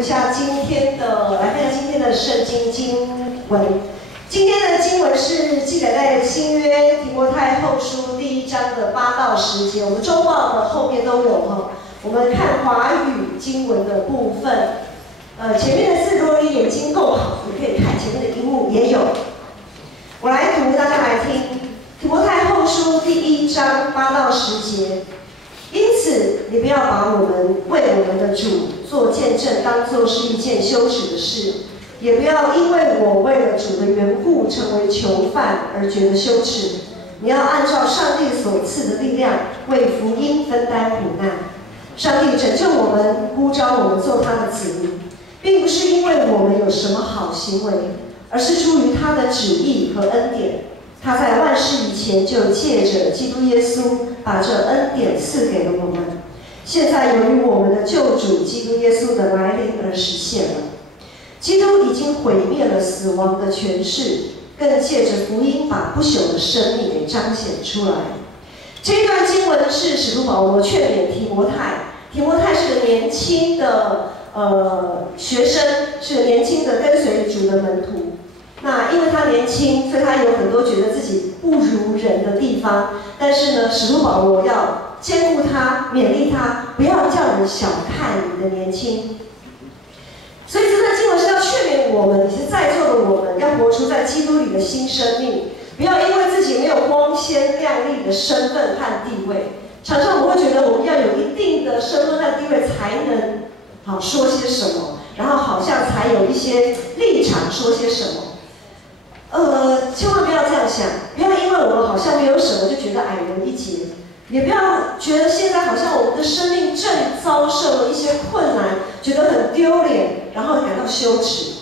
一下今天的，来看一下今天的圣经经文。今天的经文是记载在新约提摩太后书第1章的8到10节，我们周报的后面都有哈。我们看华语经文的部分，前面的字如果你眼睛够好，你可以看前面的荧幕也有。我来读，大家来听。提摩太后书第1章8到10节。因此，你不要把我们为我们的主做见证当作是一件羞耻的事，也不要因为我为了主的缘故成为囚犯而觉得羞耻。你要按照上帝所赐的力量，为福音分担苦难。上帝拯救我们，呼召我们做他的子民，并不是因为我们有什么好行为，而是出于他的旨意和恩典。他在万事以前就借着基督耶稣把这恩典赐给了我们，现在由于我们的救主基督耶稣的来临而实现了。基督已经毁灭了死亡的权势，更借着福音把不朽的生命给彰显出来。这一段经文是使徒保罗劝勉提摩太，提摩太是个年轻的学生，是个年轻的跟随主的门徒。那因为他年轻，所以他有很多觉得自己不如人的地方。但是呢，使徒保罗要兼顾他，勉励他，不要叫人小看你的年轻。所以这段经文是要劝勉我们，也是在座的我们，要活出在基督里的新生命，不要因为自己没有光鲜亮丽的身份和地位。常常我们会觉得我们要有一定的身份和地位才能好说些什么，然后好像才有一些立场说些什么。千万不要这样想，不要因为我们好像没有什么就觉得矮人一截，也不要觉得现在好像我们的生命正遭受了一些困难，觉得很丢脸，然后感到羞耻。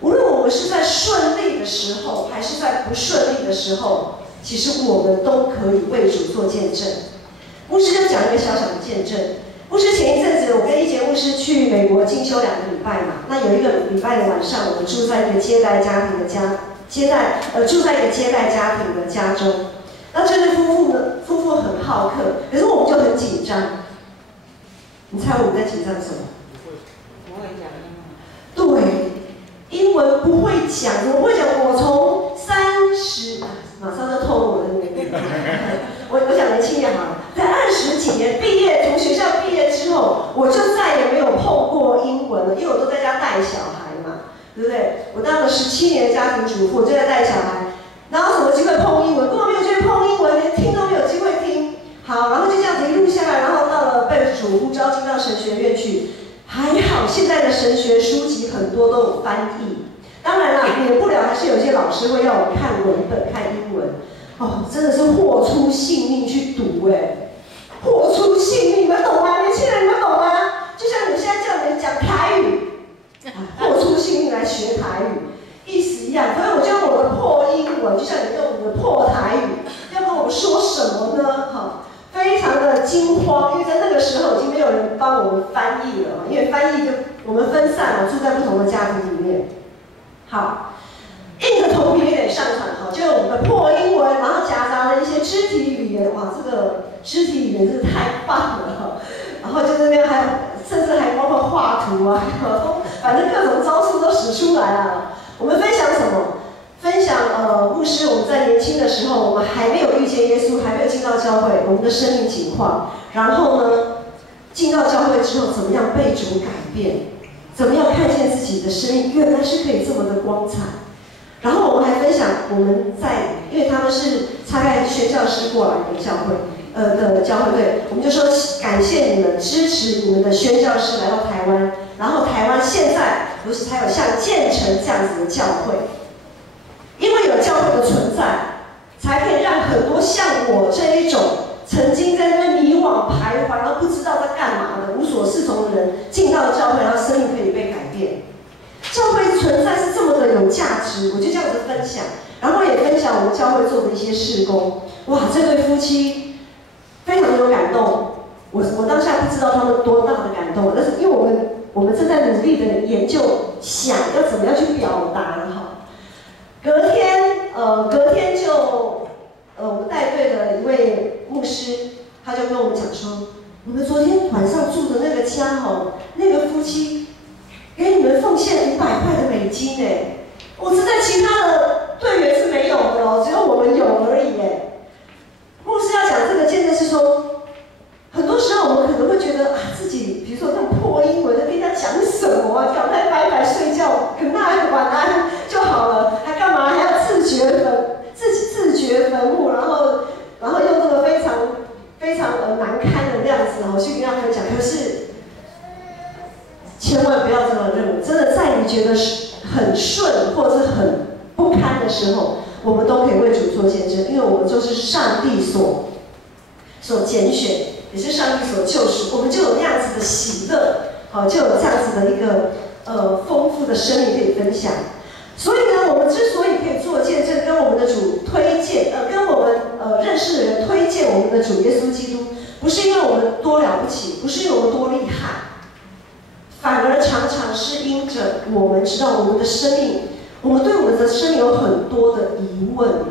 无论我们是在顺利的时候，还是在不顺利的时候，其实我们都可以为主做见证。牧师就讲一个小小的见证。牧师前一阵子，我跟一杰牧师去美国进修2个礼拜嘛，那有一个礼拜的晚上，我们住在一个接待家庭的住在一个接待家庭的家中。那这对夫妇很好客，可是我们就很紧张。你猜我们在紧张什么？不会讲英文。对，英文不会讲，怎么会讲？我从30，马上就透露我的年龄。我讲年轻一点好了，在20几年毕业，从学校毕业之后，我就再也没有碰过英文了，因为我都在家带小孩嘛，对不对？我当了17年的家庭主妇，我就在带小孩，哪有什么机会碰英文？根本没有机会碰英文，连听都没有机会听。好，然后就这样子一路下来，然后到了被主呼召进到神学院去。还好，现在的神学书籍很多都有翻译，当然啦，免不了还是有些老师会要我们看文本、看英文。哦，真的是豁出性命去读哎，豁出性命，你们懂吗？年轻人，你们懂吗？就像你现在叫人讲台语，豁出性命来学台语，意思一样。所以我就用我的破英文，就像你用你的破台语，要跟我们说什么呢？哈，非常的惊慌，因为在那个时候已经没有人帮我们翻译了，因为翻译就我们分散了，住在不同的家庭里面。好。硬着头皮也得上场，好，就用我们的破英文，然后夹杂了一些肢体语言，哇，这个肢体语言真是太棒了哈！然后就那边还有，甚至还包括画图啊，反正各种招数都使出来啊。我们分享什么？分享牧师我们在年轻的时候，我们还没有遇见耶稣，还没有进到教会，我们的生命情况，然后呢，进到教会之后怎么样被主改变，怎么样看见自己的生命原来是可以这么的光彩。然后我们还分享我们在，因为他们是差派宣教师过来的教会，对，我们就说感谢你们支持你们的宣教师来到台湾，然后台湾现在不是才有像建成这样子的教会，因为有教会的存在，才可以让很多像我这一种曾经在那边迷惘徘徊，然后不知道在干嘛的无所适从的人进到教会，然后生命可以被改变。教会存在是这么的有价值，我就这样子分享，然后也分享我们教会做的一些事工。哇，这对夫妻非常有感动，我当下不知道他们多大的感动，但是因为我们正在努力的研究，想要怎么样去表达哈。隔天就我们带队的一位牧师，他就跟我们讲说，你们昨天晚上住的那个家那个夫妻。献500块的美金哎，我是在其他的队员是没有的哦，只有我们有而已哎。牧师要讲这个见证是说，很多时候我们可能会觉得啊，自己比如说那种破英文的跟人家讲什么啊，叫在白白睡觉，可那还晚安就好了，还干嘛还要自掘坟墓，然后用这个非常难堪的那样子哦去跟他分享。可是千万不要这么认为，真的在你觉得很顺或者是很不堪的时候，我们都可以为主做见证，因为我们就是上帝所拣选，也是上帝所救赎，我们就有那样子的喜乐，好，就有这样子的一个丰富的生命可以分享。所以呢，我们之所以可以做见证，跟我们的主推荐，跟我们认识的人推荐我们的主耶稣基督，不是因为我们多了不起，不是因为我们多厉害，反而常常是因着我们知道我们的生命，我们对我们的生命有很多的疑问，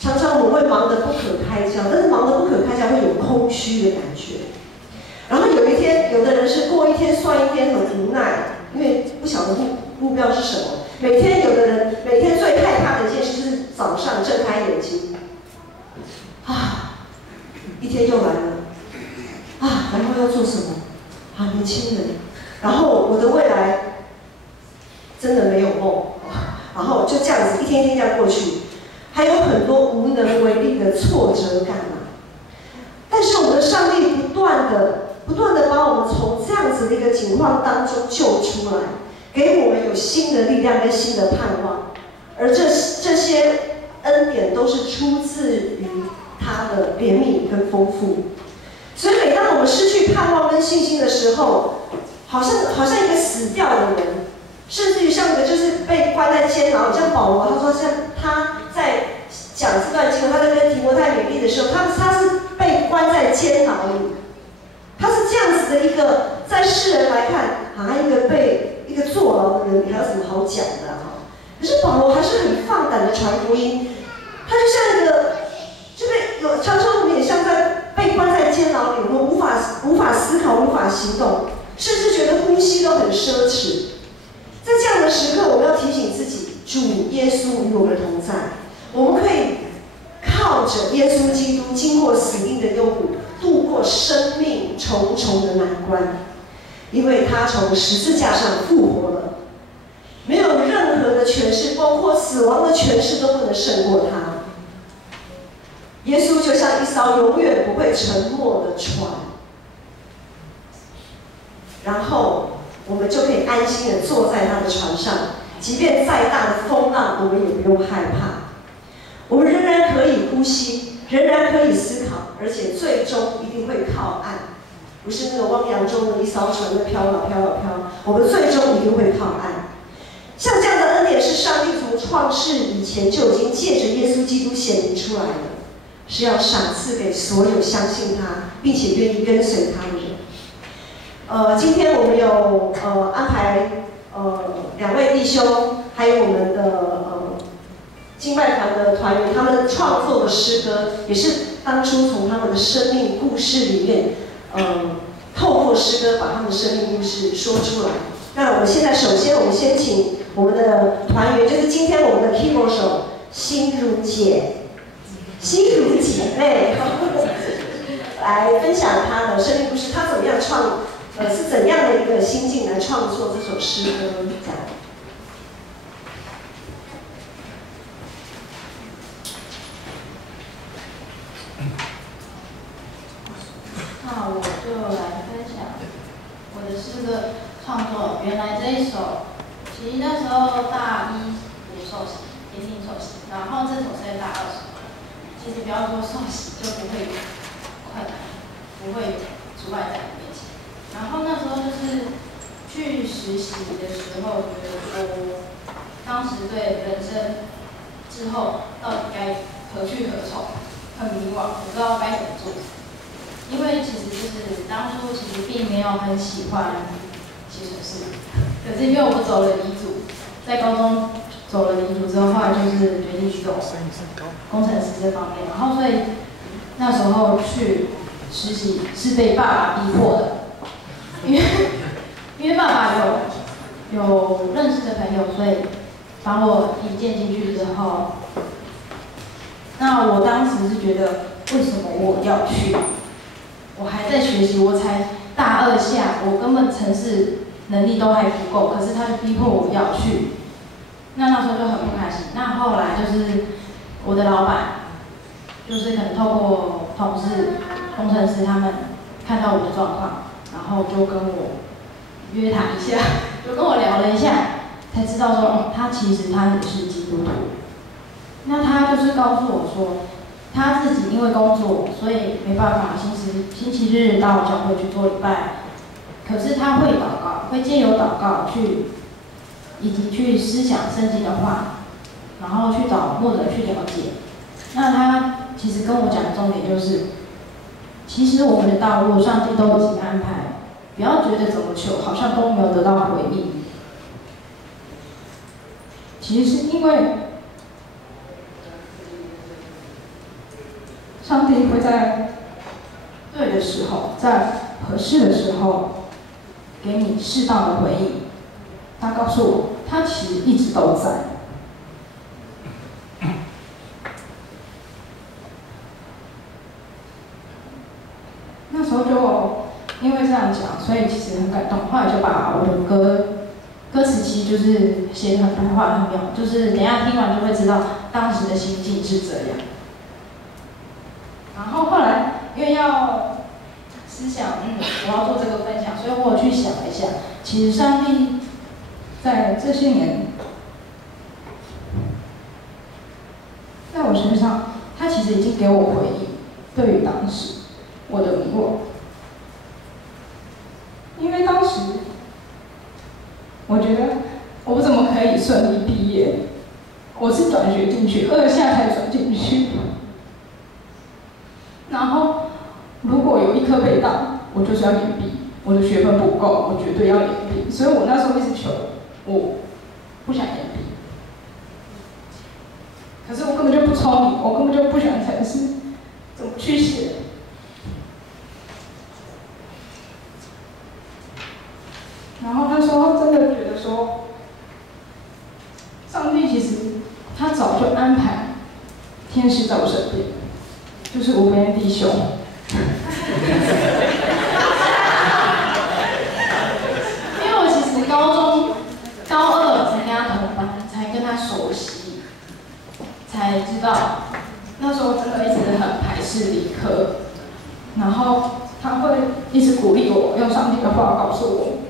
常常我们会忙得不可开交，但是忙得不可开交会有空虚的感觉。然后有一天，有的人是过一天算一天，很无奈，因为不晓得目标是什么。有的人每天最害怕的一件事就是早上睁开眼睛，一天又来了，然后要做什么？年轻人，然后我的未来真的没有梦，然后就这样子一天一天这样过去，还有很多无能为力的挫折感啊。但是我们的上帝不断的把我们从这样子的一个情况当中救出来，给我们有新的力量跟新的盼望，而这些恩典都是出自于他的怜悯跟丰富。所以每当我们失去盼望跟信心的时候，好像一个死掉的人，甚至于像一个就是被关在监牢，像保罗，他说像他在讲这段经文，他在跟提摩太勉励的时候，他是被关在监牢里，他是这样子的一个，在世人来看，一个坐牢的人，你还有什么好讲的啊？可是保罗还是很放胆的传福音，他就像一个，常常我们也像在被关在监牢里，我们无法思考，无法行动，甚至觉得呼吸都很奢侈。在这样的时刻，我们要提醒自己，主耶稣与我们同在，我们可以靠着耶稣基督经过死荫的幽谷，度过生命重重的难关，因为他从十字架上复活了，没有任何的权势，包括死亡的权势都不能胜过他。耶稣就像一艘永远不会沉没的船，然后我们就可以安心的坐在他的船上，即便再大的风浪，我们也不用害怕。我们仍然可以呼吸，仍然可以思考，而且最终一定会靠岸，不是那个汪洋中的一艘船在飘啊飘啊飘，我们最终一定会靠岸。像这样的恩典是上帝从创世以前就已经借着耶稣基督显明出来的，是要赏赐给所有相信他并且愿意跟随他的人。今天我们有安排2位弟兄，还有我们的敬拜团的团员，他们创作的诗歌，也是当初从他们的生命故事里面，透过诗歌把他们的生命故事说出来。那我们现在首先我们先请我们的团员，就是今天我们的 keyboard 手心如姐妹，来分享她的生命故事，她怎么样是怎样的一个心境来创作这首诗歌？这样。那我就来分享我的诗歌创作。原来这一首，其实那时候大一读受洗，田径受洗，然后这首是在大2时。其实不要说受洗就不会有困难，不会有阻碍在你面前。然后那时候就是去实习的时候，觉得说当时对人生之后到底该何去何从，很迷惘，不知道该怎么做。因为其实就是当初其实并没有很喜欢写程式，可是因为我走了理组，在高中走了理组之后，后来就是决定去走工程师这方面，然后所以那时候去实习是被爸爸逼迫的，因为因为爸爸有认识的朋友，所以把我引荐进去之后，那我当时是觉得为什么我要去？我还在学习，我才大2下，我根本程式能力都还不够，可是他就逼迫我要去。那时候就很不开心。那后来就是我的老板，就是可能透过同事、工程师他们看到我的状况，然后就跟我约谈一下，就跟我聊了一下，才知道说，他其实他也是基督徒。那他就是告诉我说，他自己因为工作，所以没办法星期日到教会去做礼拜，可是他会祷告，会借由祷告以及去思想圣经的话，然后去找牧者去了解。那他其实跟我讲的重点就是，其实我们的道路上帝都已经安排，不要觉得怎么求好像都没有得到回应。其实是因为上帝会在对的时候，在合适的时候，给你适当的回应。他告诉我，他其实一直都在。那时候就因为这样讲，所以其实很感动。后来就把我的歌词其实就是写得很白话很妙，就是等一下听完就会知道当时的心境是这样。然后后来因为要思想，我要做这个分享，所以我有去想了一下，其实上帝在这些年，在我身上，他其实已经给我回应，对于当时我的迷惘，因为当时我觉得我怎么可以顺利毕业？我是转学进去，2下才转进去。然后，如果有一科被当，我就是要延毕，我的学分不够，我绝对要延毕。所以我那时候一直求，我不想延毕。可是我根本就不聪明，我根本就不喜欢程式，怎么去写？然后那时候真的觉得说，上帝其实他早就安排天使在我身边。就是无边弟兄，因为我其实高2才跟他同班，才跟他熟悉，才知道那时候真的一直很排斥理科，然后他会一直鼓励我，用上帝的话告诉我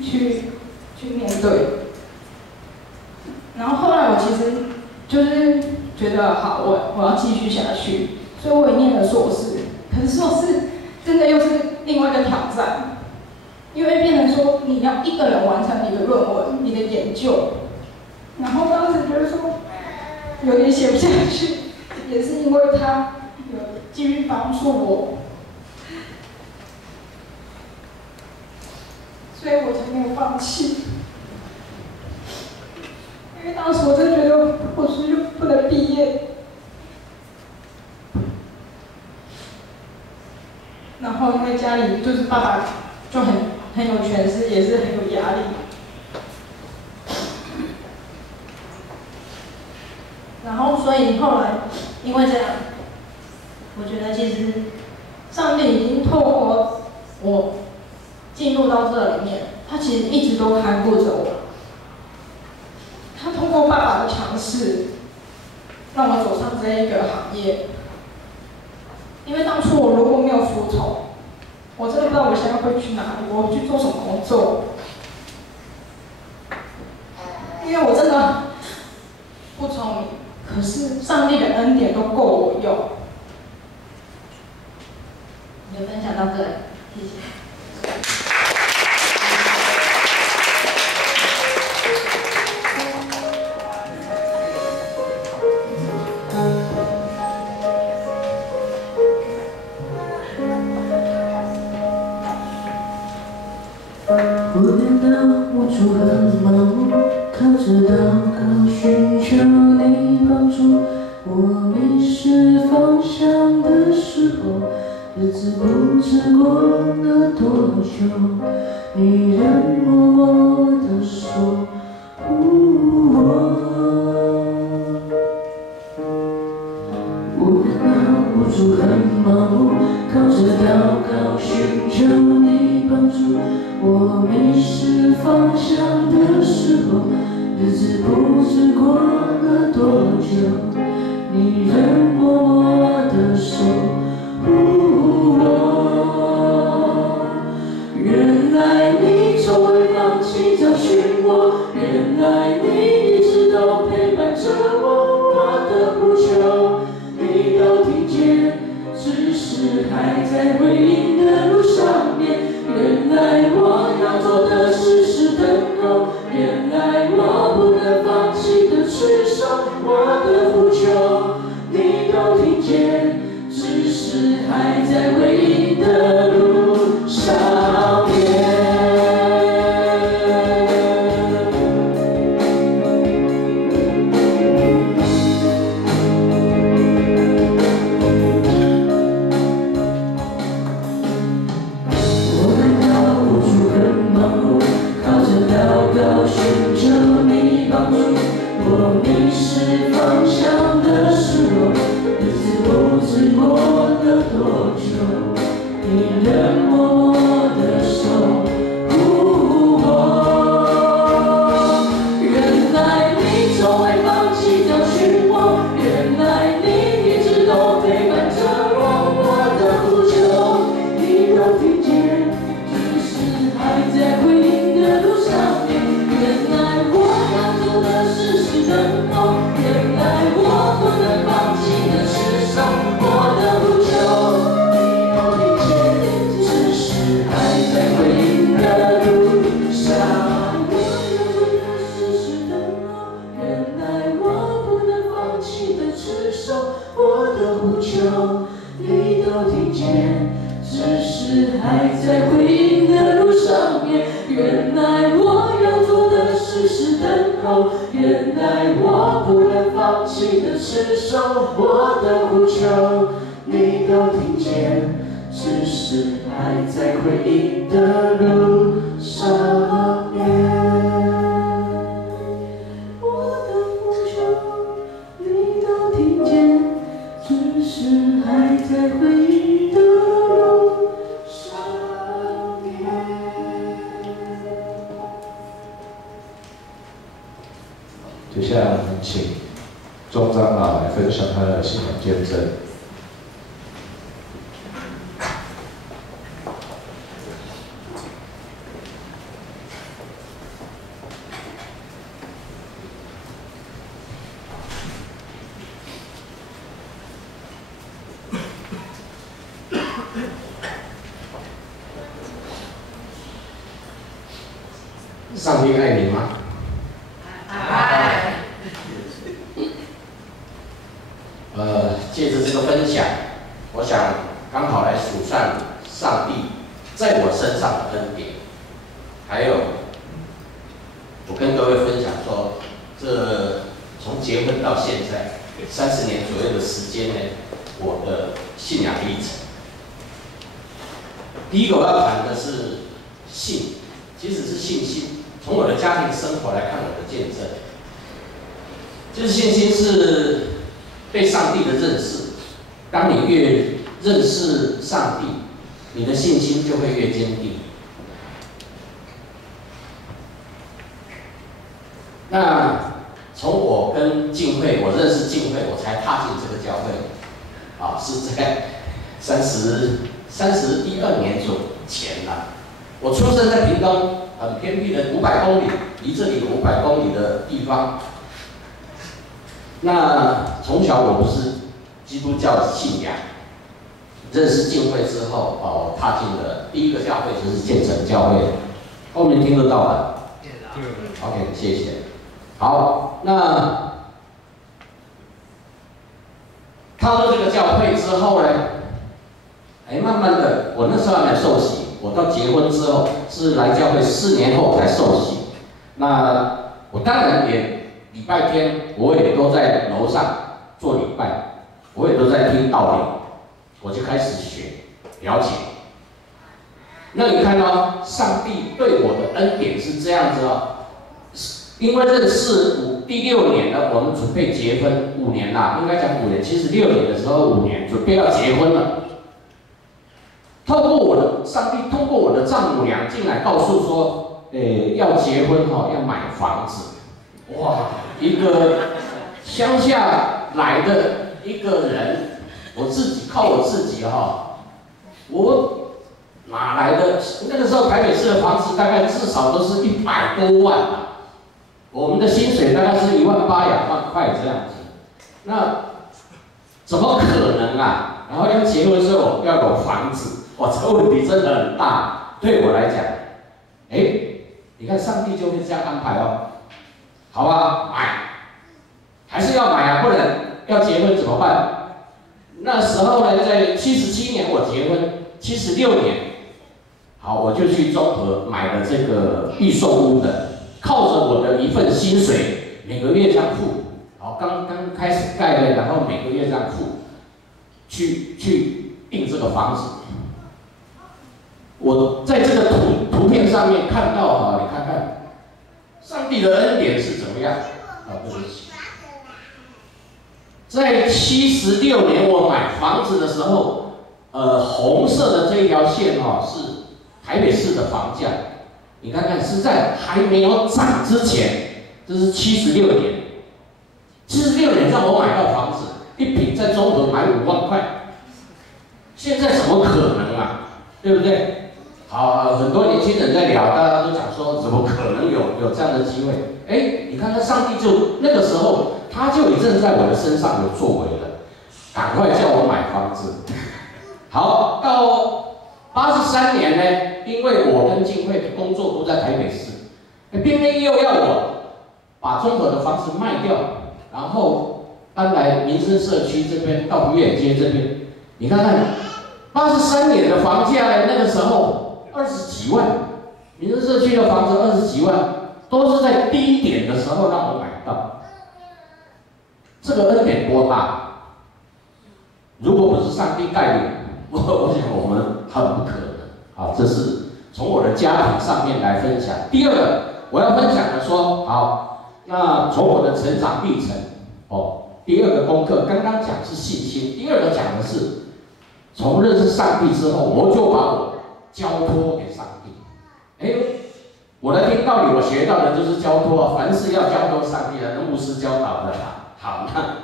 去面对。然后后来我其实就是觉得好，我要继续下去。所以我也念了硕士，可是硕士真的又是另外一个挑战，因为变成说你要一个人完成你的论文、你的研究，然后当时觉得说有点写不下去，也是因为他有继续帮助我，所以我才没有放弃。因为当时我真的觉得我是不能毕业。然后因为家里就是爸爸就很有权势，也是很有压力。然后所以后来因为这样，我觉得其实上帝已经透过我进入到这里面，他其实一直都看顾着我。他通过爸爸的强势，让我走上这一个行业。因为当初我如果没有服从，我真的不知道我现在会去哪里，我会去做什么工作。因为我真的不聪明，可是上帝的恩典都够我用。我就分享到这里，谢谢。我感到无助和盲目，靠着祷告寻求你帮助。我迷失方向的时候，日子不知过了多久，你仍握我的手。无人的无助很盲目，靠着祷告寻求你帮助。我迷失方向的时候，日子不知过了多久，你仍握我的手。原来你从未放弃找寻我，原来你一直都陪伴着我，我的呼求你都听见，只是还在回应的路上面。原来我要做的事是等候，原来我不能放弃的持守，我的呼求你都听见，只是还在回应的路上面。我感到无助很忙碌，靠着祷告寻求你帮助。我迷失方向的时候，日子不知过了多久，你仍握我的手。原来你从未放弃找寻我，原来你一直都陪伴着我，我的呼求你都听见，只是还在回应的路上面。原来我要做的事是等候，原来我不能放弃的持守，我的呼求你都听见，只是还在回应的路上。我要做的事是等候，原来我不能放弃的持守，我的呼求你都听见，只是还在回应的路上面。原来我要做的事是等候，原来我不能放弃的持守，我的呼求你都听见，只是还在回应的路上面。我的呼求你都听见，只是还在回应的路上面。接下来我们请钟长老来分享他的信仰见证。上帝爱你吗？借着这个分享，我想刚好来数算上帝在我身上的恩典，还有我跟各位分享说，这从结婚到现在30年左右的时间呢，我的信仰历程。第一个我要谈的是信，其实是信心。从我的家庭生活来看，我的见证，就是信心是对上帝的认识。当你越认识上帝，你的信心就会越坚定。那从我跟敬会，我认识敬会，我才踏进这个教会，是在32年前啦。我出生在屏东，很偏僻的500公里，离这里有500公里的地方。那从小我不是基督教的信仰，认识敬会之后，我踏进了第一个教会就是建成教会，后面听得到吧 ？OK， 谢谢。好，那踏入这个教会之后呢，慢慢的，我那时候还没受洗，我到结婚之后是来教会4年后才受洗。那我当然也礼拜天我也都在楼上做礼拜，我也都在听道理，我就开始学了解，那你看哦，上帝对我的恩典是这样子哦，因为认识第6年了，我们准备结婚5年啦，应该讲5年，其实6年的时候5年准备要结婚了。透过上帝通过我的丈母娘进来告诉说，要结婚哈，要买房子。哇，一个乡下来的一个人，我自己靠我自己哈，我哪来的？那个时候台北市的房子大概至少都是100多万啊，我们的薪水大概是18000、2万块这样子，那怎么可能啊？然后要结婚的时候要有房子，哇，这个问题真的很大。对我来讲，你看上帝就会这样安排哦。好啊，买，还是要买啊，不然要结婚怎么办？那时候呢，在77年我结婚，76年，好，我就去中和买了这个预售屋的，靠着我的一份薪水，每个月这样付，好，刚开始盖的，然后每个月这样付，去订这个房子。我在这个图片上面看到哈，你看看。上帝的恩典是怎么样？对不起，在76年我买房子的时候，红色的这一条线哦是台北市的房价，你看看是在还没有涨之前，这是76年，76年让我买到房子，一坪在中和买5万块，现在怎么可能啊？对不对？好，很多年轻人在聊，大家都讲说，怎么可能有这样的机会？你看他上帝就那个时候，他就已经在我的身上有作为了，赶快叫我买房子。好，到83年呢，因为我跟静慧的工作都在台北市，偏偏又要我把中和的房子卖掉，然后搬来民生社区这边，到渔野街这边。你看看，83年的房价呢，那个时候。20几万，民生社区的房子20几万，都是在低点的时候让我买到。这个恩典多大？如果不是上帝带领，我想我们很不可能。好，这是从我的家庭上面来分享。第二个，我要分享的说，好，那从我的成长历程，第二个功课刚刚讲是信心，第二个讲的是从认识上帝之后，我就把我交托给上帝。我来听道理，我学到的就是交托啊，凡事要交托上帝的，那牧师教导的。好，那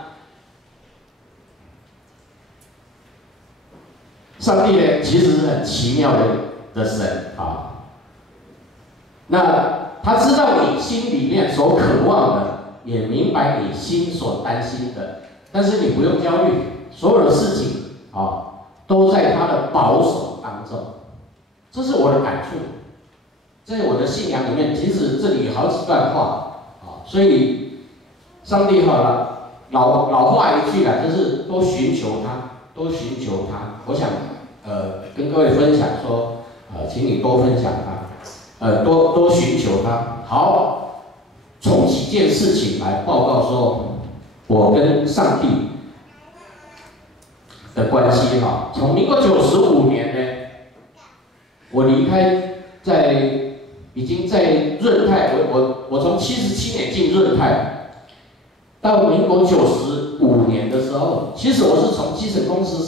上帝呢，其实是很奇妙的神啊。那他知道你心里面所渴望的，也明白你心所担心的，但是你不用焦虑，所有的事情啊，都在他的保守当中。这是我的感触，在我的信仰里面，其实这里有好几段话啊，所以上帝好了，老话一句啦，就是多寻求他，多寻求他。我想跟各位分享说，请你多分享他，多寻求他。好，从几件事情来报告说，我跟上帝的关系哈，从民国95年呢。我离开已经在润泰，我从77年进润泰，到民国95年的时候，其实我是从基层工程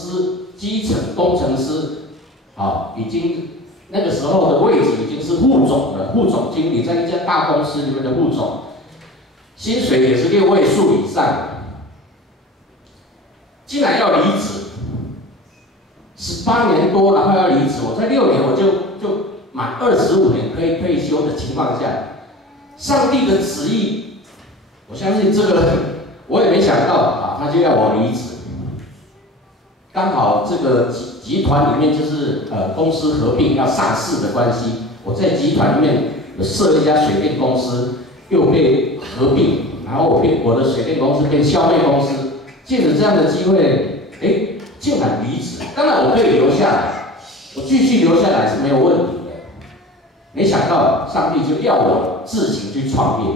师，已经那个时候的位置已经是副总了，副总经理，在一家大公司里面的副总，薪水也是6位数以上，竟然要离职。18年多，然后要离职，我在6年我就满25年可以退休的情况下，上帝的旨意，我相信这个我也没想到啊，他就要我离职。刚好这个集团里面就是公司合并要上市的关系，我在集团里面设一家水电公司，又被合并，然后我的水电公司变消费公司，借着这样的机会，竟然离职。当然我可以留下来，我继续留下来是没有问题的。没想到上帝就要我自行去创业。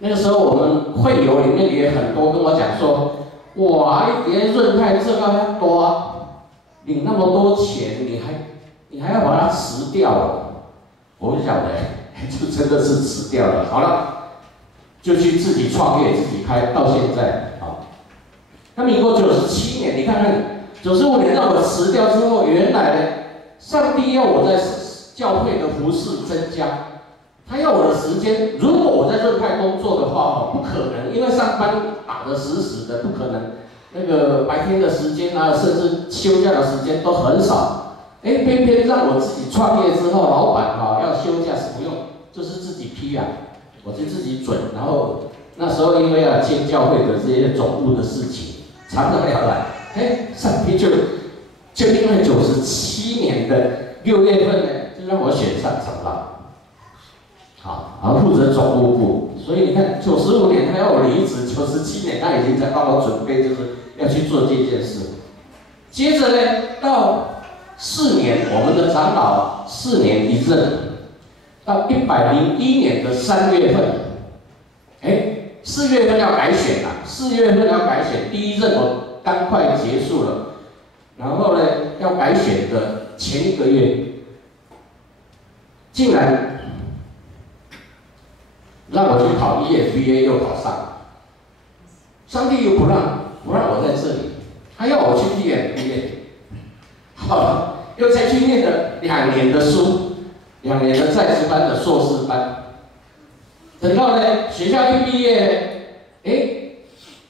那个时候我们会友里面也很多跟我讲说，哇，你在润泰这个要多，领那么多钱，你还你还要把它辞掉了，我不晓得，就真的是辞掉了。好了，就去自己创业，自己开，到现在啊。那民国97年，你看看95年让我辞掉之后，原来呢，上帝要我在教会的服事增加。他要我的时间，如果我在润泰工作的话，不可能，因为上班打得死死的，不可能。那个白天的时间啊，甚至休假的时间都很少。偏偏让我自己创业之后，老板要休假是不用，就是自己批啊，我就自己准。然后那时候因为要兼教会的这些总务的事情，常常要来。上帝就因为97年的6月份呢，就让我选上长老。好，然后负责总务部，所以你看，95年他要我离职，97年他已经在帮我准备，就是要去做这件事。接着呢，到4年，我们的长老4年一任，到101年的3月份，4月份要改选了，4月份要改选，第一任我刚快结束了，然后呢，要改选的前1个月，竟然让我去考EMBA，又考上了。上帝又不让我在这里，他要我去EMBA， 好了，又再去念了2年的书，2年的在职班的硕士班。等到呢学校一毕业呢，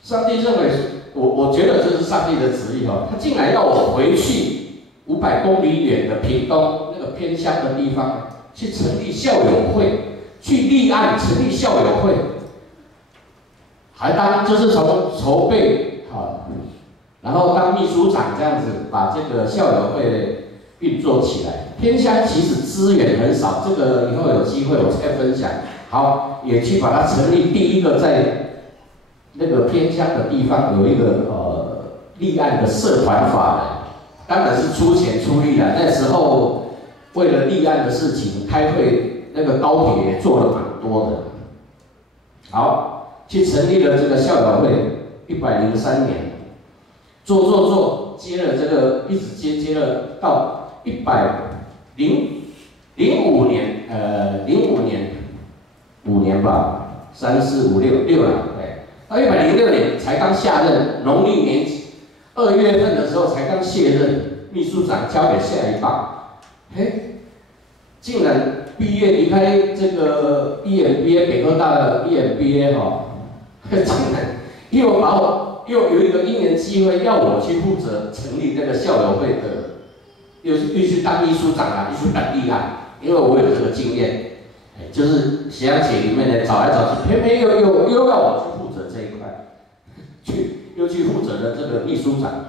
上帝认为我觉得这是上帝的旨意他竟然要我回去500公里远的屏东那个偏乡的地方去成立校友会。去立案成立校友会，还就是从筹备然后当秘书长这样子，把这个校友会运作起来。偏乡其实资源很少，这个以后有机会我再分享。好，也去把它成立。第一个在那个偏乡的地方有一个立案的社团法人，当然是出钱出力了。那时候为了立案的事情开会。那个高铁也做了蛮多的，好，去成立了这个校友会，103年，做，接了这个一直接了到105年，05年5年吧，3、4、5、6了，到106年才刚下任，农历年2月份的时候才刚卸任，秘书长交给下一棒，竟然。毕业离开这个 EMBA 北科大的 EMBA 竟然又有一个1年机会要我去负责成立那个校友会的，又去当秘书长啊，又去当立案，因为我有这个经验，就是学长姐里面呢找来找去，偏偏又要我去负责这一块，又去负责了这个秘书长，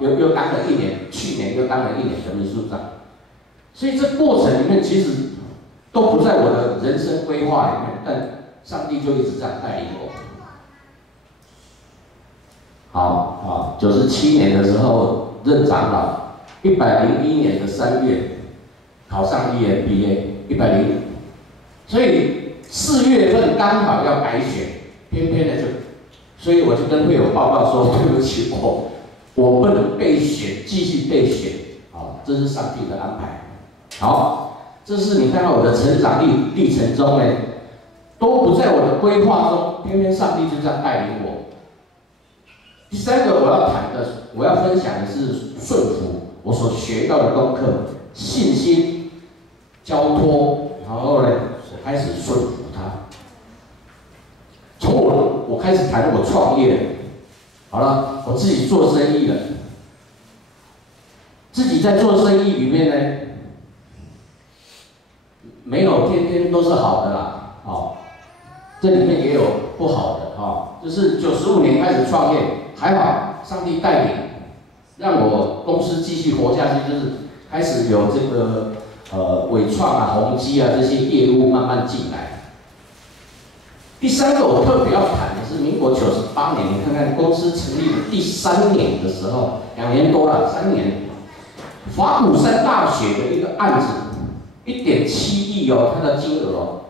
又当了1年，去年又当了1年的秘书长。所以这过程里面其实都不在我的人生规划里面，但上帝就一直这样带领我。好，97年的时候任长老，101年的3月考上 EMBA，105，所以4月份刚好要改选，偏偏的所以我就跟会友报告说，对不起，我不能备选，继续备选，这是上帝的安排。好，这是你看到我的成长历程中呢，都不在我的规划中，偏偏上帝就这样带领我。第3个我要分享的是顺服我所学到的功课，信心、交托，然后呢，我开始顺服他。从我开始谈我创业了，好了，我自己做生意了，自己在做生意里面呢。没有天天都是好的啦，这里面也有不好的，就是95年开始创业，还好上帝带领，让我公司继续活下去，就是开始有这个伟创啊、宏基啊这些业务慢慢进来。第3个我特别要谈的是民国98年，你看看公司成立的第3年的时候，2年多了，3年，法鼓山大学的一个案子。1.7亿它的金额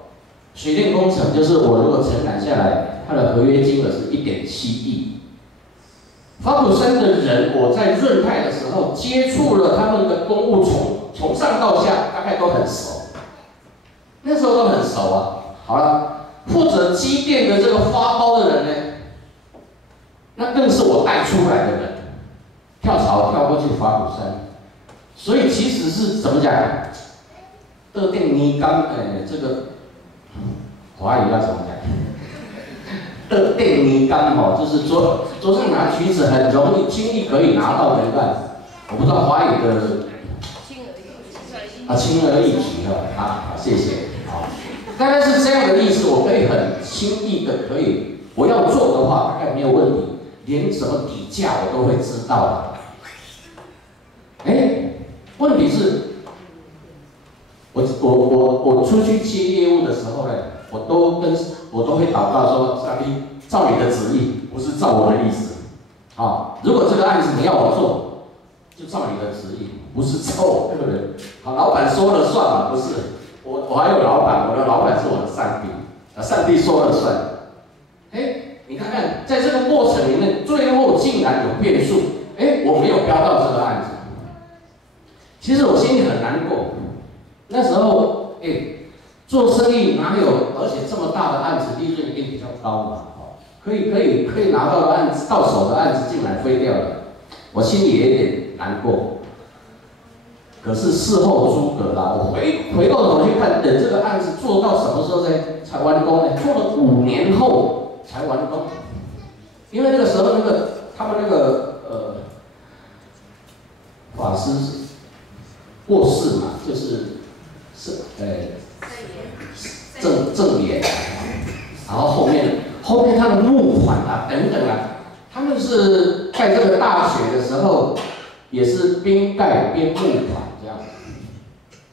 水电工程就是我如果承揽下来，它的合约金额是1.7亿。法鼓山的人，我在润泰的时候接触了他们的公务从上到下大概都很熟，那时候都很熟啊。好了，负责机电的这个发包的人呢，那更是我带出来的人，跳槽跳过去法鼓山，所以其实是怎么讲？特定泥缸，这个华语要怎么讲？特定泥缸哦，就是桌上拿橘子很容易轻易可以拿到的一个案子。我不知道华语的轻而易举啊，谢谢。好，大概是这样的意思，我可以很轻易的可以，我要做的话大概没有问题，连什么底价我都会知道的。问题是，我出去接业务的时候呢，我都会祷告说，上帝照你的旨意，不是照我的意思。好，如果这个案子你要我做，就照你的旨意，不是照我个人。好，老板说了算嘛，不是。我还有老板，我的老板是我的上帝，上帝说了算。你看看，在这个过程里面，最后竟然有变数。我没有标到这个案子，其实我心里很难过。那时候，做生意哪有，而且这么大的案子，利润一定比较高嘛，可以拿到的案子，到手的案子竟然飞掉了，我心里也有点难过。可是事后诸葛啦，我回过头去看，等这个案子做到什么时候才完工呢？做了5年后才完工，因为那个时候他们法师过世嘛，正言，然后后面他的募款啊等等啊，他们是盖这个大学的时候，也是边盖边募款这样。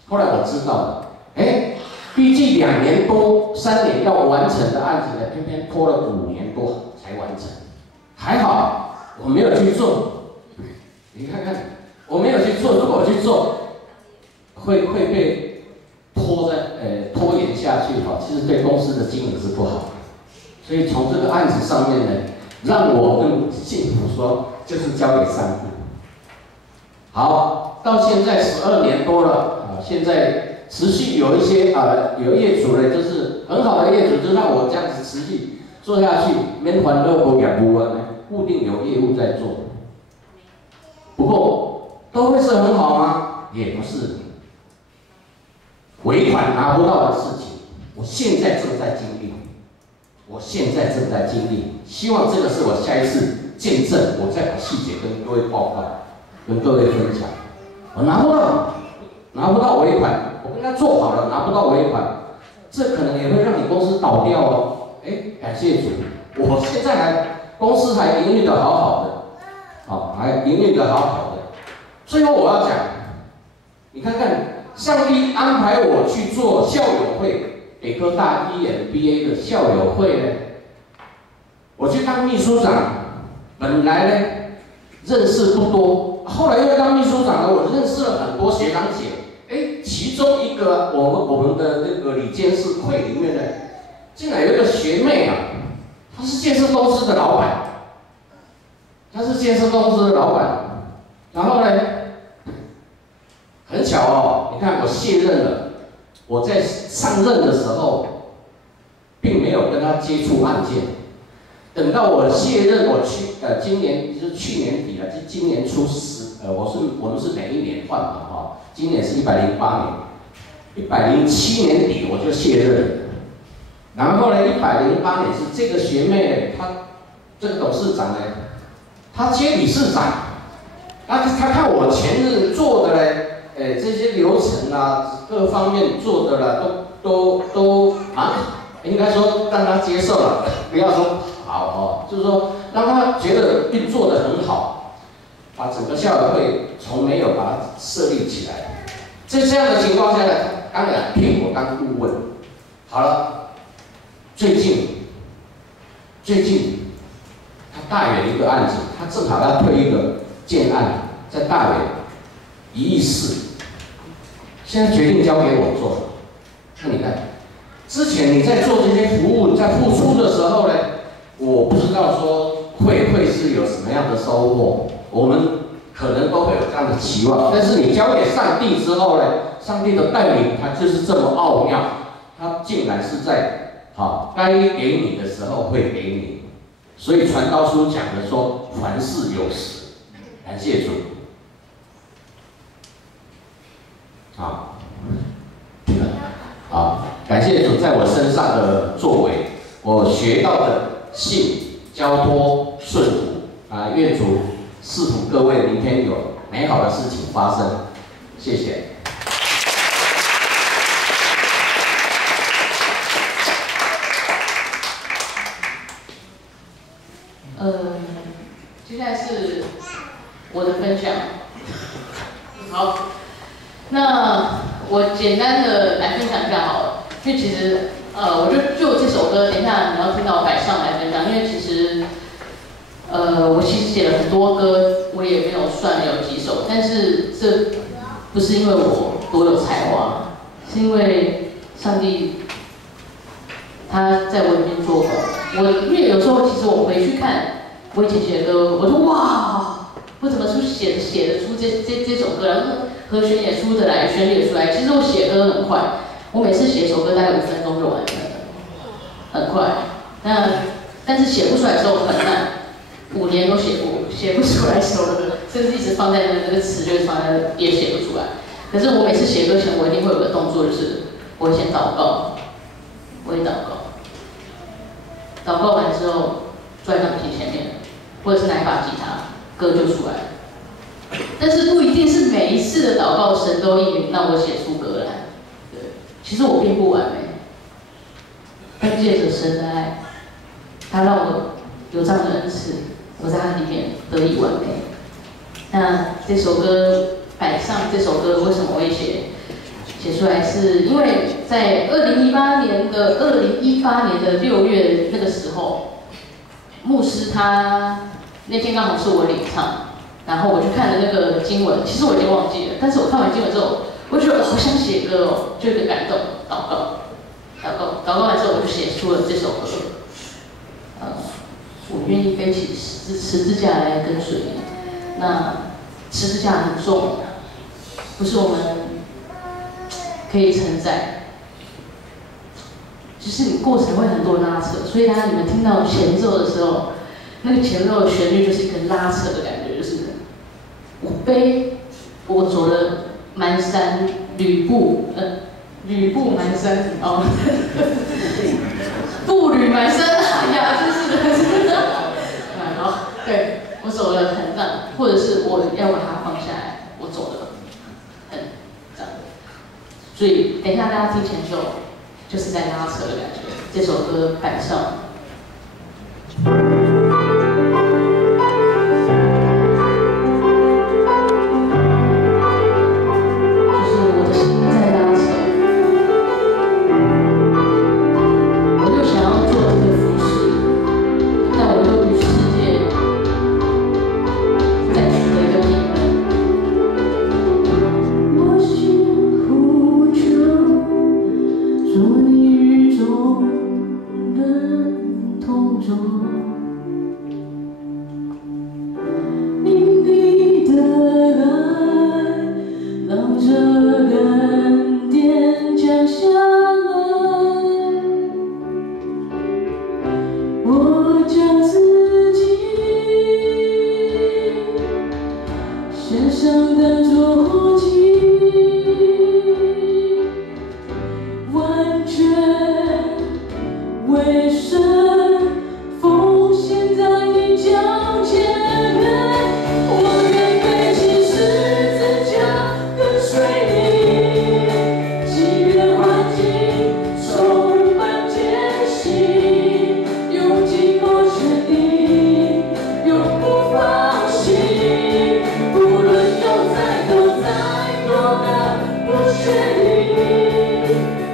后来我知道了，预计2年多、3年要完成的案子呢，偏偏拖了5年多才完成。还好我没有去做，你看看，我没有去做，如果我去做，会被拖延下去哈，其实对公司的经营是不好的。所以从这个案子上面呢，让我更幸福说，就是交给上帝。好，到现在12年多了啊，现在持续有一些有业主呢，就是很好的业主，就让我这样子持续做下去，免烦恼无业务呢，固定有业务在做。不过都会是很好吗？也不是。尾款拿不到的事情，我现在正在经历，希望这个是我下一次见证，我再把细节跟各位报告，跟各位分享。我拿不到尾款，我跟他做好了，拿不到尾款，这可能也会让你公司倒掉哦。感谢主，我现在公司还营运得好好的，还营运得好好的。最后我要讲，你看看，上帝安排我去做校友会，北科大 EMBA 的校友会呢，我去当秘书长，本来呢认识不多，后来因为当秘书长呢，我认识了很多学长姐，其中一个我们的那个理监事会里面呢，竟然有一个学妹啊，她是建设公司的老板，然后呢，很巧哦，你看我卸任了，我在上任的时候，并没有跟他接触案件。等到我卸任，今年就是去年底了，就今年初我们是每一年换嘛哈，今年是108年，107年底我就卸任了。然后呢，108年是这个学妹，她这个董事长呢，她接理事长，她看我前任做的呢。这些流程啊，各方面做的啦，都蛮好，应该说让他接受了，不要说好哦，就是说让他觉得运作得很好，把整个校友会从没有把它设立起来。在这样的情况下呢，他当然聘我当顾问。好了，最近他大远一个案子，他正好要推一个建案，在大远1亿4。现在决定交给我做，那你看，之前你在做这些服务，在付出的时候呢，我不知道说会是有什么样的收获。我们可能都会有这样的期望。但是你交给上帝之后呢，上帝的带领他就是这么奥妙，他竟然是在该给你的时候会给你。所以传道书讲的说，凡事有时，感谢主。感谢主在我身上的作为，我学到的信交托顺服愿主赐福各位，明天有美好的事情发生，谢谢。接下来是我的分享。好，那我简单的来分享一下好了，因为其实我就这首歌，等一下你要听到摆上来分享，因为其实我其实写了很多歌，我也没有算有几首，但是这不是因为我多有才华，是因为上帝他在我里面做工。因为有时候其实我回去看我以前写的歌，我说哇，我怎么写得出这首歌，然后和弦也出得来，旋律也出来。其实我写歌很快，我每次写一首歌大概5分钟就完成了，很快。但是写不出来的时候很难，5年都写不出来一首歌，甚至一直放在那个词就是放在也写不出来。可是我每次写歌前，我一定会有个动作，就是我会先祷告，我会祷告完之后坐在钢琴前面，或者是拿一把吉他，歌就出来了。但是不一定是每一次的祷告神都应允让我写出歌来。对，其实我并不完美，但借着神的爱，他让我有这样的恩赐，我在他里面得以完美。那这首歌摆上，这首歌为什么会写出来？是因为在2018年的6月那个时候，牧师他那天刚好是我领唱，然后我去看了那个经文，其实我已经忘记了，但是我看完经文之后，我觉得我好想写歌哦，就有点感动，祷告完之后我就写出了这首歌。我愿意背起十字架来跟随你。那十字架很重，不是我们可以承载，就是你过程会很多拉扯，所以当你们听到前奏的时候，那个前奏的旋律就是一个拉扯的感觉，就是我走了蹒跚履步蹒跚哦，步履蹒跚，哎呀，真是的，好，对我走了很荡，或者是我要把它放下来，我走了很这样，所以等一下大家听前奏，就是在拉扯的感觉。这首歌摆上。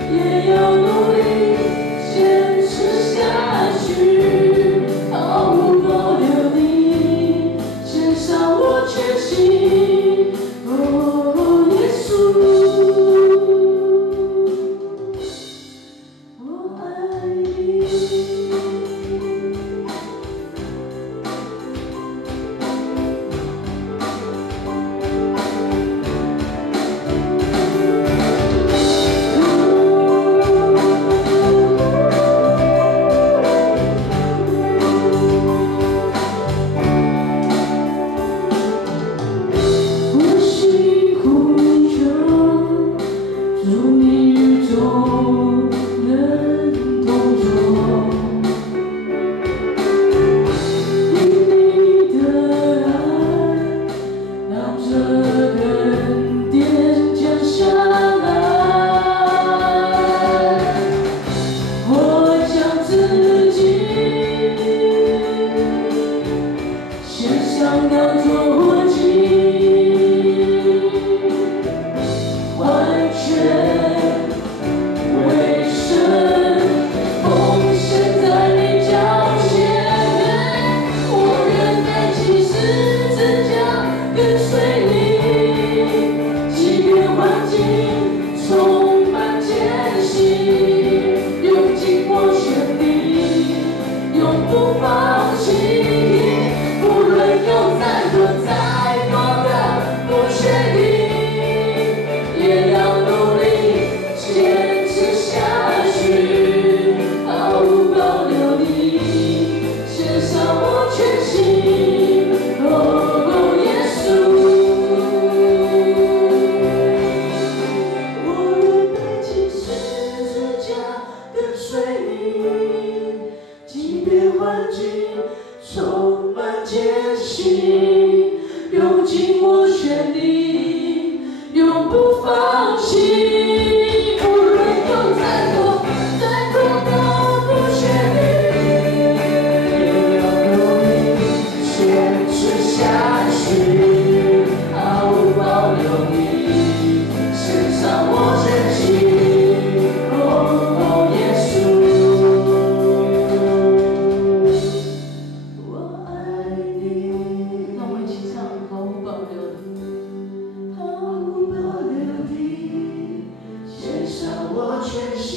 也要努力坚持下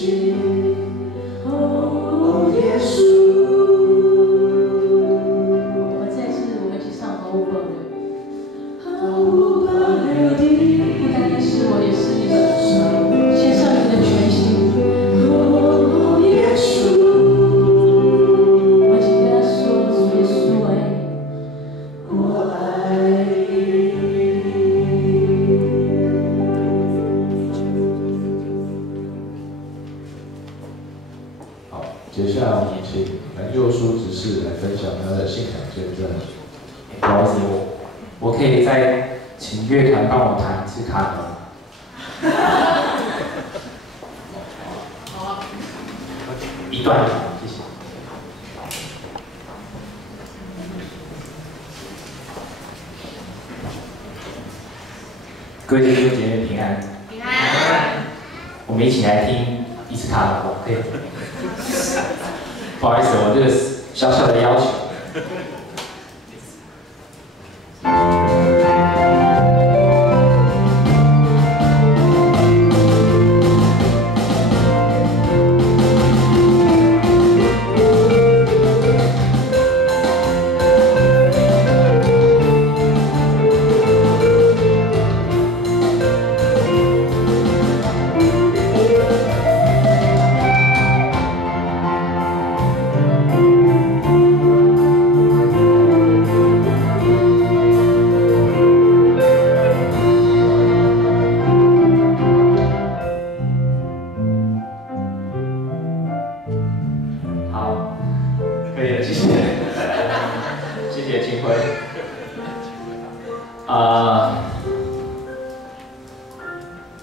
心，哦，耶稣。我们再次我们一起唱毫无保留。毫无保留地，不单单是我，也是你的，献上你的全心。哦，耶稣。我一起跟他说，主耶稣爱你。我爱你。好，接下来我们请蓝佑书执事来分享他的信仰见证。不好意思，我可以再请乐团帮我弹一次卡农。一段，谢谢。各位弟兄姐妹平安。平安。我们一起来听一次卡农，可以？不好意思，我这个小小的要求。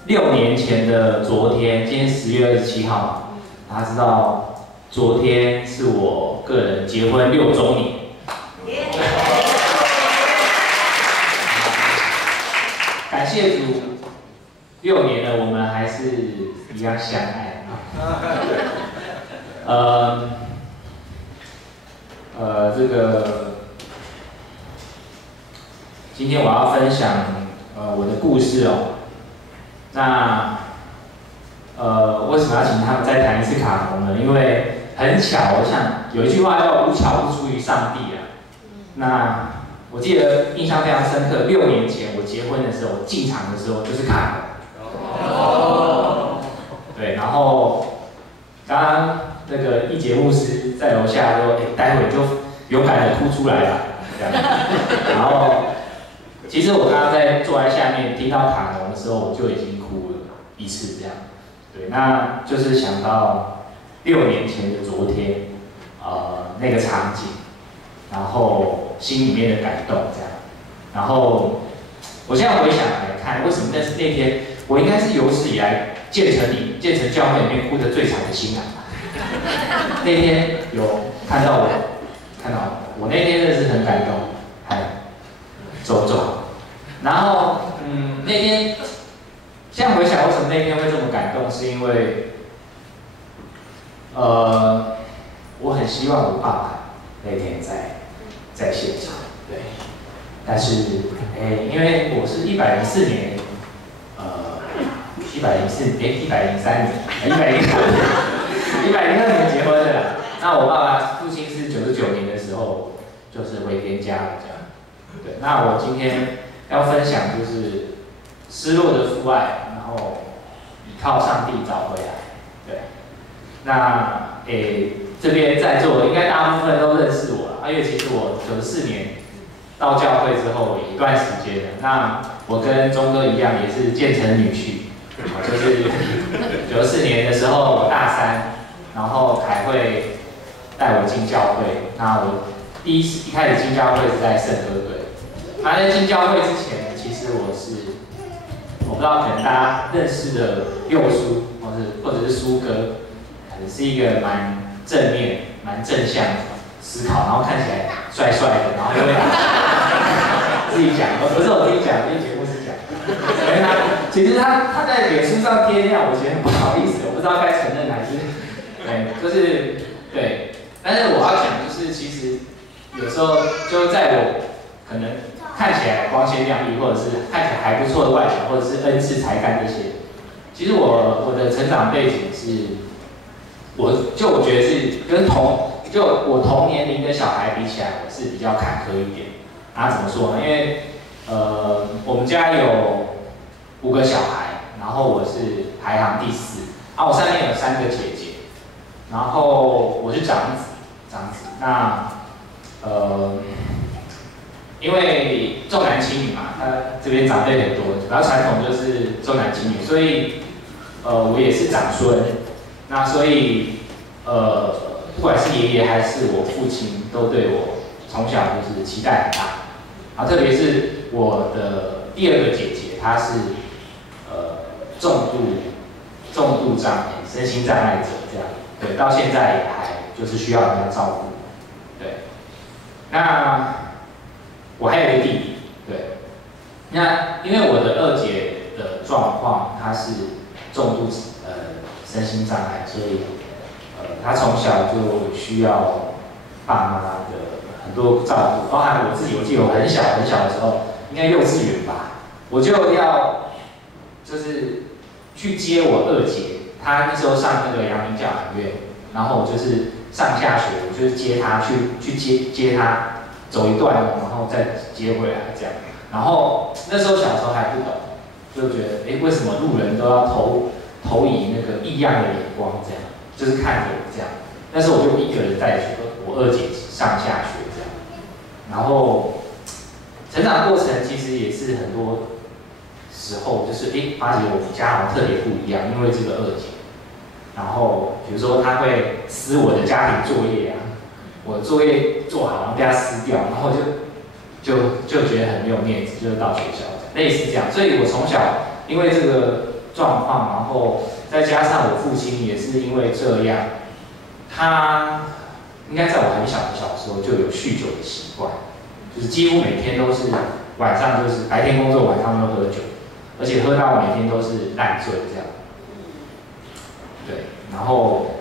6年前的昨天，今天10月27号，大家知道，昨天是我个人结婚6周年。感谢主，6年了，我们还是一样相爱。这个今天我要分享我的故事哦。那为什么要请他们再弹一次卡农呢？因为很巧，我想有一句话叫“无巧不出于上帝”啊。那我记得印象非常深刻，6年前我结婚的时候，进场的时候就是卡农。对，然后刚刚那个一节牧师在楼下说：“待会就勇敢的哭出来吧。”这样。然后其实我刚刚坐在下面听到卡农的时候，我就已经哭了一次这样。对，那就是想到6年前的昨天，那个场景，然后心里面的感动这样。然后我现在回想来看，为什么那天我应该是有史以来建成教会里面哭得最惨的新郎吧？那天有看到我那天真的是很感动，还走。然后那天现在回想，为什么那天会这么感动，是因为我很希望我爸爸那天在现场，对，但是因为我是104年102年结婚的啦。那我爸爸父亲是99年的时候就是回天家了这样。对，那我今天要分享就是失落的父爱，然后依靠上帝找回来。对，那这边在座应该大部分都认识我了，因为其实我94年到教会之后一段时间了。那我跟钟哥一样，也是建成女婿。就是94年的时候，我大3，然后凯慧带我进教会。那我一开始进教会是在圣歌队。那在进教会之前，其实我不知道，可能大家认识的佑书，或者是苏哥，可能是一个蛮正面、蛮正向思考，然后看起来帅帅的，然后就会自己讲，不是我自己讲，因为节目是讲。因为其实他在脸书上贴那样，我觉得很不好意思，我不知道该承认还是，就是对。但是我要讲就是，其实有时候就在我可能看起来光鲜亮丽，或者是看起来还不错的外表，或者是恩赐才干这些，其实我的成长背景是我觉得是跟我同年龄的小孩比起来，我是比较坎坷一点。啊，怎么说呢？因为我们家有5个小孩，然后我是排行第4，我上面有3个姐姐，然后我是长子。那因为重男轻女嘛，他这边长辈很多，比较传统就是重男轻女，所以我也是长孙，那所以不管是爷爷还是我父亲，都对我从小就是期待很大。特别是我的第2个姐姐，她是重度障碍，身心障碍者这样，对，到现在也还就是需要人家照顾，对。那我还有一个弟弟，对。那因为我的2姐的状况，她是重度身心障碍，所以她从小就需要爸妈的很多照顾，包含我自己。我记得我很小的时候，应该幼稚园吧，我就要就是去接我2姐，她那时候上那个阳明教养院，然后我就是上下学，我就是接她去接她走一段路，然后再接回来这样。然后那时候小时候还不懂，就觉得为什么路人都要投以那个异样的眼光这样，就是看着我这样。那时候我就一个人带着我2姐上下学这样，然后成长过程其实也是很多时候就是发觉我们家好像特别不一样，因为这个2姐，然后比如说她会撕我的家庭作业啊，我作业做好然后被她撕掉，然后就觉得很没有面子，就是到学校类似这样。所以我从小因为这个状况，然后再加上我父亲也是因为这样，他应该在我很小的时候就有酗酒的习惯，就是几乎每天都是晚上就是白天工作，晚上都喝酒，而且喝到每天都是烂醉这样。对，然后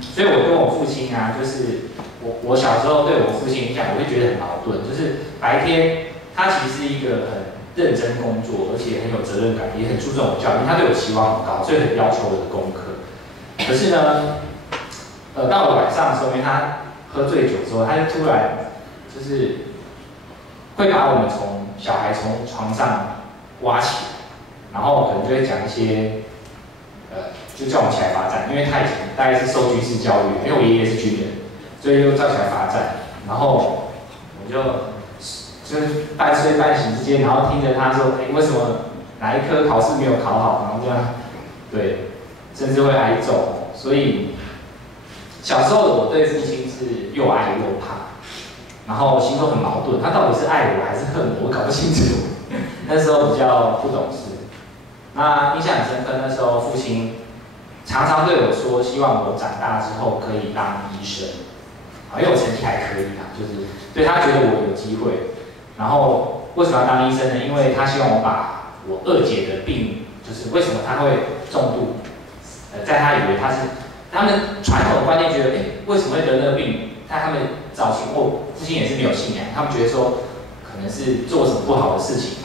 所以我跟我父亲啊，就是我小时候对我父亲影响，我会觉得很矛盾，就是白天他其实是一个很认真工作，而且很有责任感，也很注重我教育，他对我期望很高，所以很要求我的功课。可是呢，到了晚上的时候，因为他喝醉酒之后，他就突然就是会把我们小孩从床上挖起来，然后可能就会讲一些就叫我们起来罚站，因为他以前大概是受军事教育，因为我爷爷是军人，所以就叫起来罚站。然后我就是半睡半醒之间，然后听着他说，为什么哪一科考试没有考好，然后这样，对，甚至会挨揍。所以小时候的我对父亲是又爱又怕，然后心中很矛盾，他到底是爱我还是恨我，我搞不清楚。那时候比较不懂事。那印象很深刻，那时候父亲常常对我说，希望我长大之后可以当医生，因为我成绩还可以啊，就是对他觉得我有机会。然后为什么要当医生呢？因为他希望我把我2姐的病，就是为什么他会重度，在他以为他们传统的观念觉得，为什么会得那个病？但他们早期父亲也是没有信仰，他们觉得说可能是做什么不好的事情，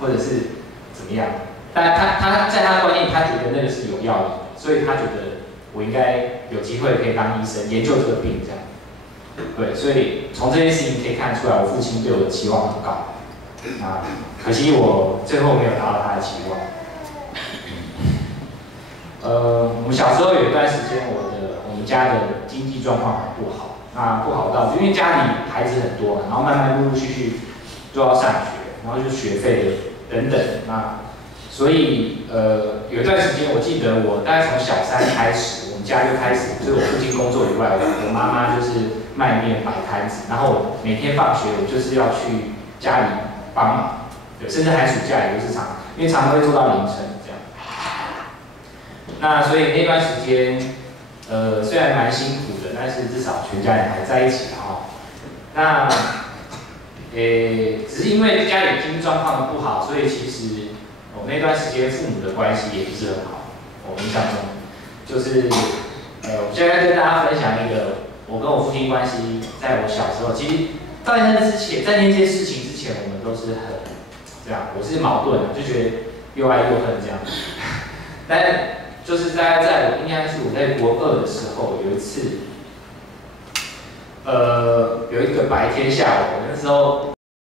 或者是怎么样。但他在他的观念，他觉得那个是有药理，所以他觉得我应该有机会可以当医生，研究这个病这样。对，所以从这件事情可以看出来，我父亲对我的期望很高。那可惜我最后没有达到他的期望。我们小时候有一段时间，我们家的经济状况很不好，那不好到因为家里孩子很多，然后慢慢陆陆续续都要上学，然后就学费等等，那所以有一段时间，我记得我大概从小3开始，我们家就开始，就是我父亲工作以外，我妈妈就是卖面摆摊子，然后我每天放学我就是要去家里帮忙，对，甚至寒暑假也都是因为常常会做到凌晨这样。那所以那段时间，虽然蛮辛苦的，但是至少全家人还在一起哈。那，只是因为家里经济状况不好，所以其实我那段时间父母的关系也不是很好。我印象中，就是我现在跟大家分享一个我跟我父亲关系，在我小时候，其实在那之前，在那些事情之前，我们都是很这样，我是矛盾的，就觉得又爱又恨这样。但就是在应该是我在国2的时候，有一次，有一个白天下午，那时候